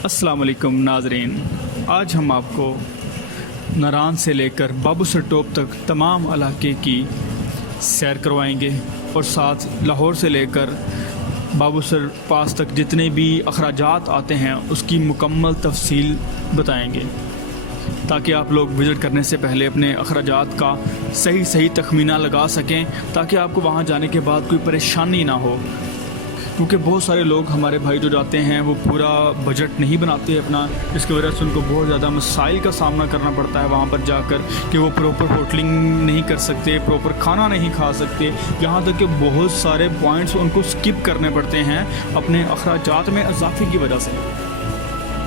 अस्सलाम वालेकुम नाज़रीन, आज हम आपको नारान से लेकर बाबूसर टॉप तक तमाम इलाके की सैर करवाएंगे और साथ लाहौर से लेकर बाबूसर पास तक जितने भी अखराजात आते हैं उसकी मुकम्मल तफसील बताएंगे, ताकि आप लोग विज़िट करने से पहले अपने अखराजात का सही तखमीना लगा सकें, ताकि आपको वहाँ जाने के बाद कोई परेशानी ना हो। क्योंकि बहुत सारे लोग हमारे भाई जो जाते हैं वो पूरा बजट नहीं बनाते अपना, जिसकी वजह से उनको बहुत ज़्यादा मसाइल का सामना करना पड़ता है वहाँ पर जाकर कि वो प्रॉपर होटलिंग नहीं कर सकते, प्रॉपर खाना नहीं खा सकते, यहाँ तक कि बहुत सारे पॉइंट्स उनको स्किप करने पड़ते हैं अपने अखराजात में इजाफे की वजह से।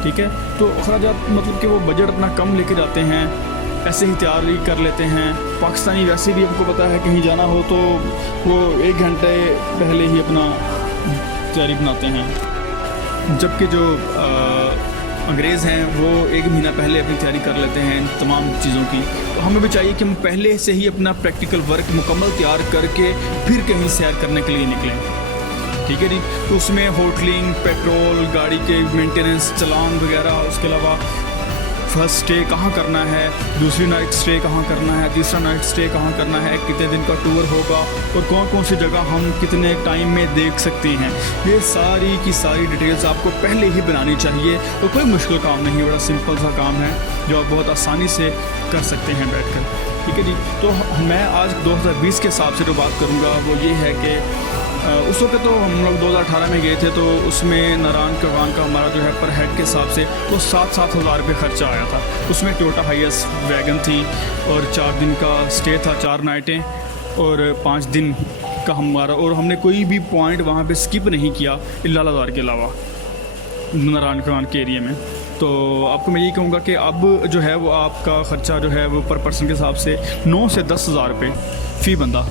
ठीक है, तो अखराजात मतलब कि वो बजट अपना कम लेके जाते हैं, ऐसे ही तैयारी कर लेते हैं। पाकिस्तानी वैसे भी आपको पता है कहीं जाना हो तो वो 1 घंटे पहले ही अपना तैयारी बनाते हैं, जबकि जो अंग्रेज़ हैं वो 1 महीना पहले अपनी तैयारी कर लेते हैं इन तमाम चीज़ों की। तो हमें भी चाहिए कि हम पहले से ही अपना प्रैक्टिकल वर्क मुकम्मल तैयार करके फिर कहीं सैर करने के लिए निकलें। ठीक है जी, तो उसमें होटलिंग, पेट्रोल, गाड़ी के मेंटेनेंस, चलान वगैरह, उसके अलावा फर्स्ट स्टे कहाँ करना है, दूसरी नाइट स्टे कहाँ करना है, तीसरा नाइट स्टे कहाँ करना है, कितने दिन का टूर होगा और कौन कौन सी जगह हम कितने टाइम में देख सकते हैं, ये सारी की सारी डिटेल्स आपको पहले ही बनानी चाहिए। तो कोई मुश्किल काम नहीं, बड़ा सिंपल सा काम है जो आप बहुत आसानी से कर सकते हैं बैठकर। ठीक है जी, तो मैं आज 2020 के हिसाब से जो बात करूँगा वो ये है कि उस वक्त तो हम लोग 2018 में गए थे, तो उसमें नारान करवान का हमारा जो है पर हेड के हिसाब से तो 7-7 हज़ार रुपये खर्चा आया था। उसमें टोयोटा हाईएस वैगन थी और 4 दिन का स्टे था, 4 नाइटें और 5 दिन का हमारा, और हमने कोई भी पॉइंट वहाँ पे स्किप नहीं किया लालाजार के अलावा नारान करवान के एरिया में। तो आपको मैं यही कहूँगा कि अब जो है वो आपका ख़र्चा जो है वो पर पर्सन के हिसाब से 9 से 10 हज़ार रुपये फ़ी बंदा।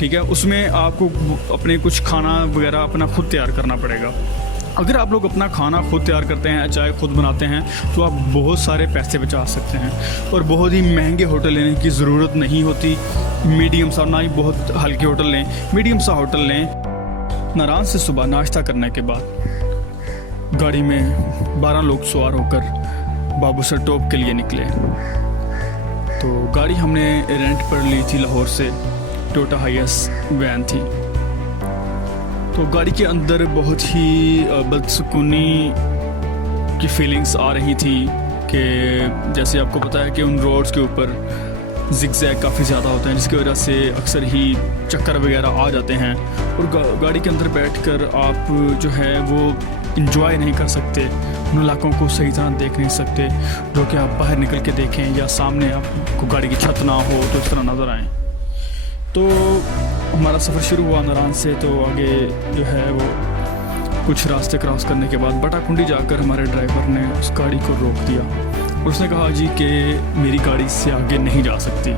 ठीक है, उसमें आपको अपने कुछ खाना वगैरह अपना खुद तैयार करना पड़ेगा। अगर आप लोग अपना खाना खुद तैयार करते हैं, चाहे खुद बनाते हैं, तो आप बहुत सारे पैसे बचा सकते हैं और बहुत ही महंगे होटल लेने की ज़रूरत नहीं होती। मीडियम सा, ना ही बहुत हल्के होटल लें, मीडियम सा होटल लें। नारान से सुबह नाश्ता करने के बाद गाड़ी में 12 लोग सवार होकर बाबूसर टॉप के लिए निकले। तो गाड़ी हमने रेंट पर ली थी लाहौर से, टोयोटा हाईएस वैन थी। तो गाड़ी के अंदर बहुत ही बदसुकूनी की फीलिंग्स आ रही थी कि जैसे आपको पता है कि उन रोड्स के ऊपर ज़िगज़ैग काफ़ी ज़्यादा होते हैं, जिसकी वजह से अक्सर ही चक्कर वगैरह आ जाते हैं और गाड़ी के अंदर बैठकर आप जो है वो इंजॉय नहीं कर सकते, उन इलाकों को सही तरह देख नहीं सकते जो कि आप बाहर निकल के देखें या सामने आपको गाड़ी की छत ना हो तो इस तरह नज़र आए। तो हमारा सफ़र शुरू हुआ नारान से। तो आगे जो है वो कुछ रास्ते क्रॉस करने के बाद बटाकुंडी जाकर हमारे ड्राइवर ने उस गाड़ी को रोक दिया। उसने कहा जी कि मेरी गाड़ी से आगे नहीं जा सकती।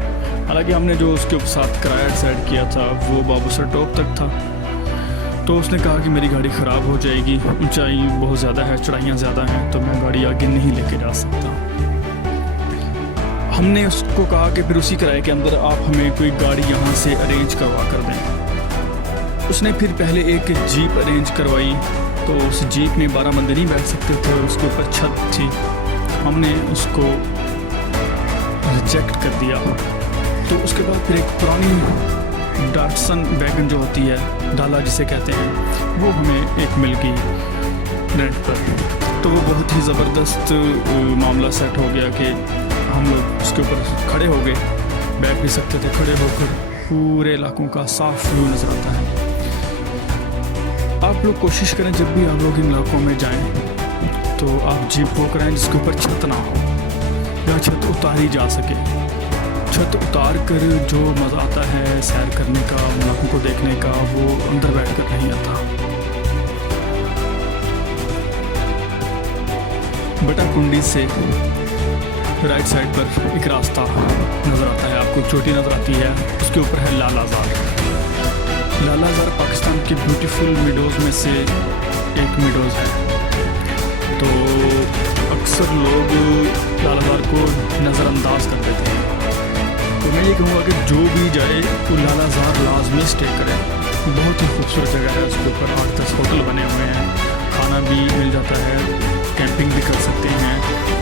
हालांकि हमने जो उसके साथ किराया डिसाइड किया था वो बाबूसर टॉप तक था। तो उसने कहा कि मेरी गाड़ी ख़राब हो जाएगी, ऊंचाई बहुत ज़्यादा है, चढ़ाइयाँ ज़्यादा हैं, तो मैं गाड़ी आगे नहीं लेके जा सकता। हमने उसको कहा कि फिर उसी किराए के अंदर आप हमें कोई गाड़ी यहाँ से अरेंज करवा कर दें। उसने फिर पहले एक जीप अरेंज करवाई, तो उस जीप में 12 बंदे नहीं बैठ सकते थे और उसके ऊपर छत थी। हमने उसको रिजेक्ट कर दिया। तो उसके बाद फिर एक पुरानी डाटसन वैगन जो होती है, डाला जिसे कहते हैं, वो हमें एक मिल गई रेंट पर। तो वो बहुत ही ज़बरदस्त मामला सेट हो गया कि हम लोग उसके ऊपर खड़े हो गए, बैठ भी सकते थे। खड़े होकर पूरे इलाकों का साफ व्यू नज़र आता है। आप लोग कोशिश करें जब भी आप लोग इन इलाकों में जाएं तो आप जीप वो कराएं जिसके ऊपर छत ना हो या छत उतारी जा सके। छत उतार कर जो मज़ा आता है सैर करने का, इलाकों को देखने का, वो अंदर बैठ कर नहीं आता। बटाकुंडी से राइट साइड पर एक रास्ता नज़र आता है, आपको चोटी नज़र आती है, उसके ऊपर है लालाजार। लालाजार पाकिस्तान के ब्यूटीफुल मिडोज़ में से एक मिडोज़ है। तो अक्सर लोग लालाजार को नज़रअंदाज कर देते हैं। तो मैं ये कहूँगा कि जो भी जाए तो लालाजार लाजमी स्टे करें। बहुत ही खूबसूरत जगह है, उसके ऊपर 8-10 होटल बने हुए हैं, खाना भी मिल जाता है, कैंपिंग कर सकते हैं।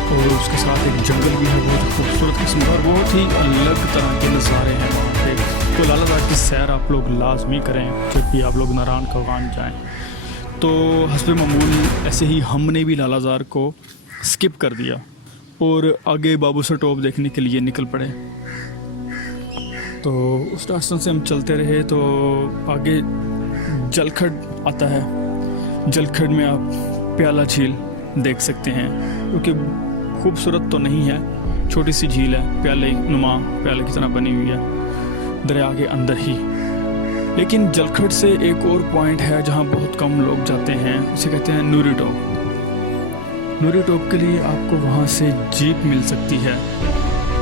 और उसके साथ एक जंगल भी है बहुत खूबसूरत किस्म का, और बहुत ही अलग तरह के नज़ारे हैं वहाँ पे। तो लालाज़ार की सैर आप लोग लाजमी करें जब भी आप लोग नारायण खगान जाएँ। तो हस्ब मामूल ऐसे ही हमने भी लालाज़ार को स्किप कर दिया और आगे बाबूसर टॉप देखने के लिए निकल पड़े। तो उस रास्ते से हम चलते रहे तो आगे जलखड़ आता है। जलखड़ में आप प्याला झील देख सकते हैं, क्योंकि खूबसूरत तो नहीं है, छोटी सी झील है, प्याले नुमा प्याले की तरह बनी हुई है दरिया के अंदर ही। लेकिन जलखड़ से एक और पॉइंट है जहाँ बहुत कम लोग जाते हैं, उसे कहते हैं नूरी टॉप। नूरी टॉप के लिए आपको वहाँ से जीप मिल सकती है,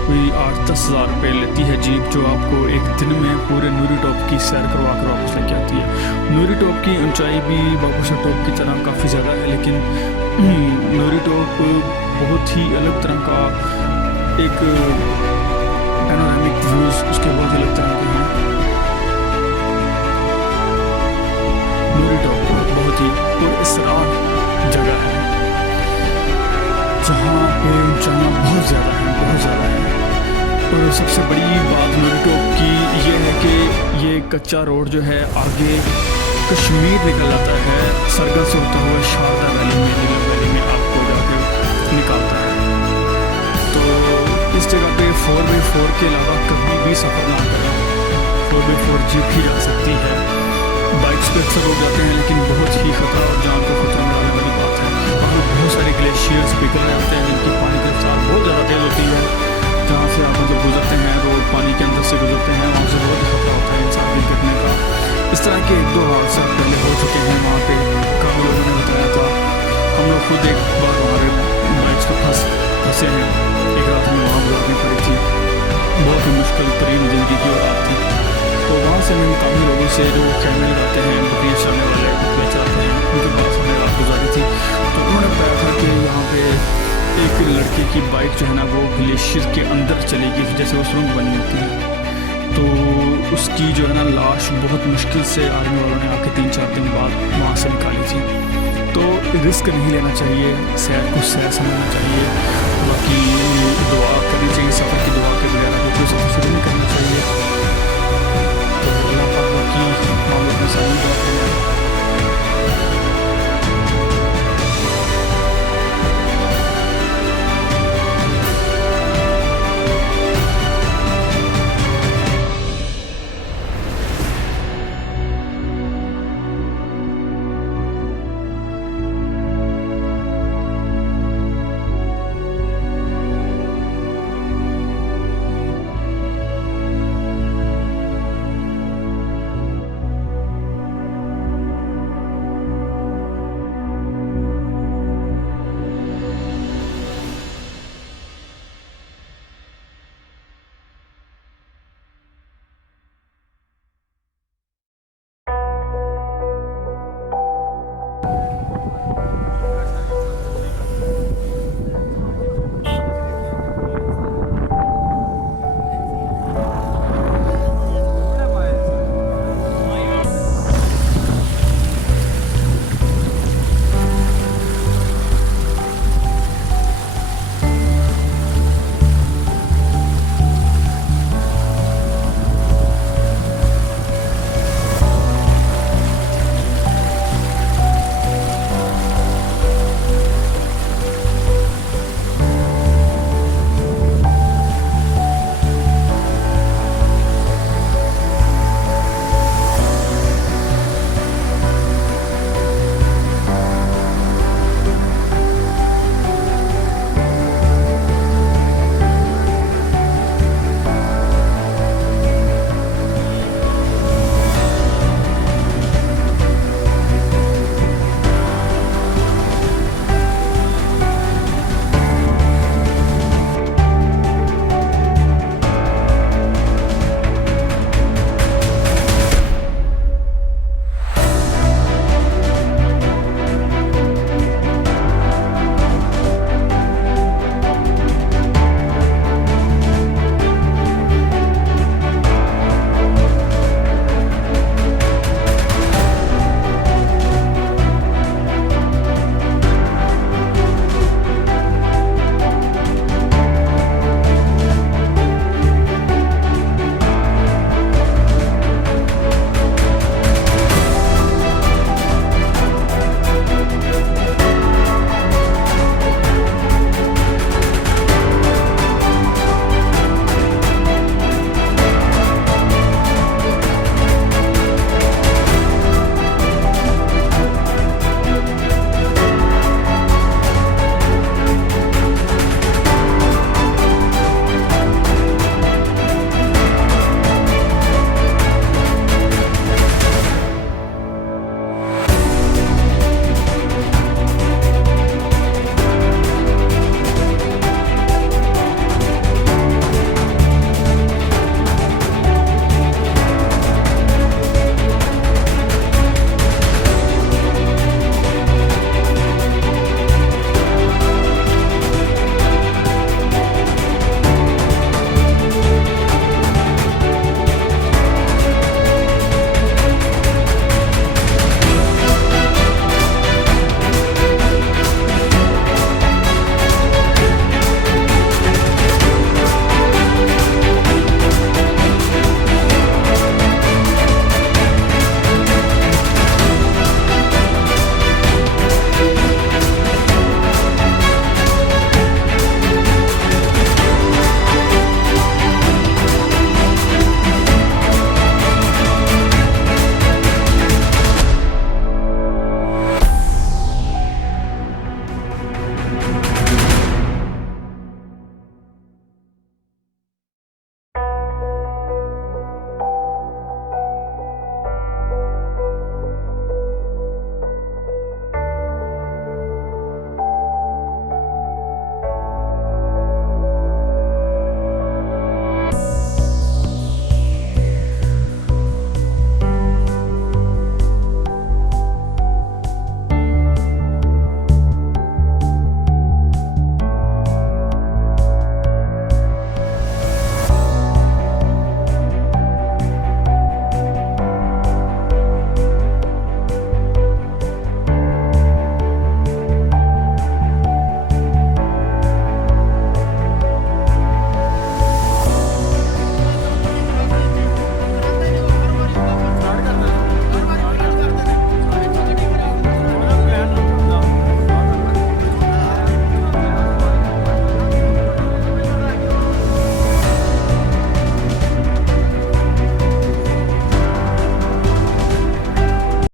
कोई 8-10 हज़ार रुपये लेती है जीप, जो आपको एक दिन में पूरे नूरी टॉप की सैर करवा कर वापस लेके आती है। नूरी टॉप की ऊंचाई भी बाबूसर टॉप की तरह काफ़ी ज़्यादा है, लेकिन नूरी टॉप बहुत ही अलग तरह का एक पैनोरामिक व्यूज़ उसके बहुत ही अलग तरह के हैं। नूरी टॉप बहुत ही पुरअसरार जगह है जहाँ पे ऊंचाइयाँ बहुत ज़्यादा हैं, बहुत ज़्यादा हैं। और सबसे बड़ी बात नूरी टॉप की ये है कि ये कच्चा रोड जो है आगे कश्मीर निकल जाता है, सरगल से होता हुआ शारदा वैली में, नीलम वैली में आपको जाके निकालता है। तो इस जगह पे 4x4 के अलावा कभी भी सफ़र ना करें। 4x4 जीप ही जा सकती है, बाइक्स पे अक्सर लोग जाते हैं, लेकिन बहुत ही खतरा और जान को खतरा में डालने वाली बात है। वहाँ बहुत सारे ग्लेशियर्स पिघल रहे होते हैं जिनकी पानी की रफ्तार बहुत ज़्यादा तेज़ होती है, जहाँ से आप जब गुजरते हैं रोड पानी के अंदर से गुजरते हैं, वहाँ से बहुत ही खतरा होता है इंसान की गिरने का। इस तरह के 1-2 हादसे पहले हो चुके हैं वहाँ पे, काफ़ी लोगों ने बताया था। हम लोग खुद एक बार हमारे बाइक्स पर फंसे हैं, एक रात में वहाँ गुजारनी पड़ी थी, बहुत ही मुश्किल तरीन ज़िंदगी की रात थी। तो वहाँ से मैंने काफ़ी लोगों से जो कैमरे लगाते हैं, बकरियाँ चलाने वाले बकरियाँ चलाते हैं, उनके पास हमने रात गुजारी थी। तो उन्होंने बताया था कि यहाँ पे एक लड़के की बाइक जो है ना वो ग्लेशियर के अंदर चली गई थी, जैसे वो सुरंग बनी होती है। तो उसकी जो है ना लाश बहुत मुश्किल से आर्मी वालों ने आके 3-4 दिन बाद वहाँ से निकाली थी। तो रिस्क नहीं लेना चाहिए, सैर को सैर समझना चाहिए। बाकी दुआ करनी चाहिए, सफ़र की दुआ